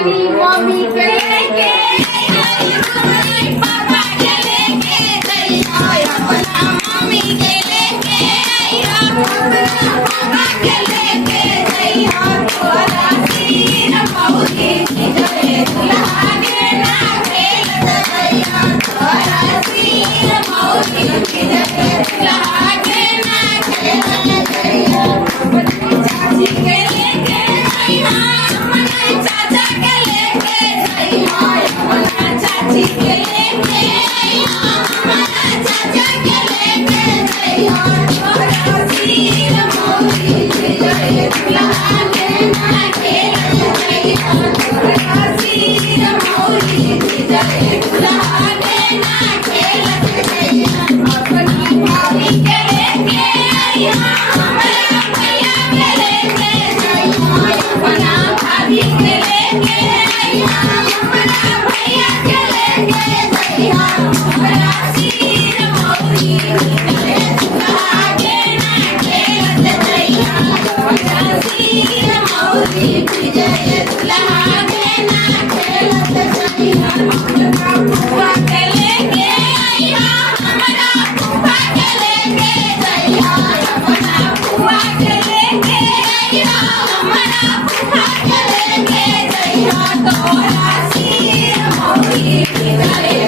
अपनी मम्मी के लेके अपने पापा के लेके अपना मम्मी के लेके अपना पापा के लेके तोरा सिर मौली जय दुल्हा के ना खेलत जइया तोरा सिर मौली जय दुल्हा के ना खेलत जइया अपनी चाची के लेके अपना चाचा के लेके अपना चाची के लेके अपना चाचा के लेके तोरा सिर मौली जय दुल्हा के ना खेलत जइया तोरा सिर मौली जय दुल्हा के ना खेलत जइया अपनी भाभी के लेके हमारा भैया के लेके अपना भाभी के लेके अपना भैया के लेके हमारा सिर मौली जय दुल्हा के ना खेलत जइया तोरा सिर मौली जय दुल्हा के ना खेलत जइया अपना बुआ के लेके हमारा बुआ के लेके अपना बुआ के लेके हमारा बुआ के लेके तोरा सिर मौली जय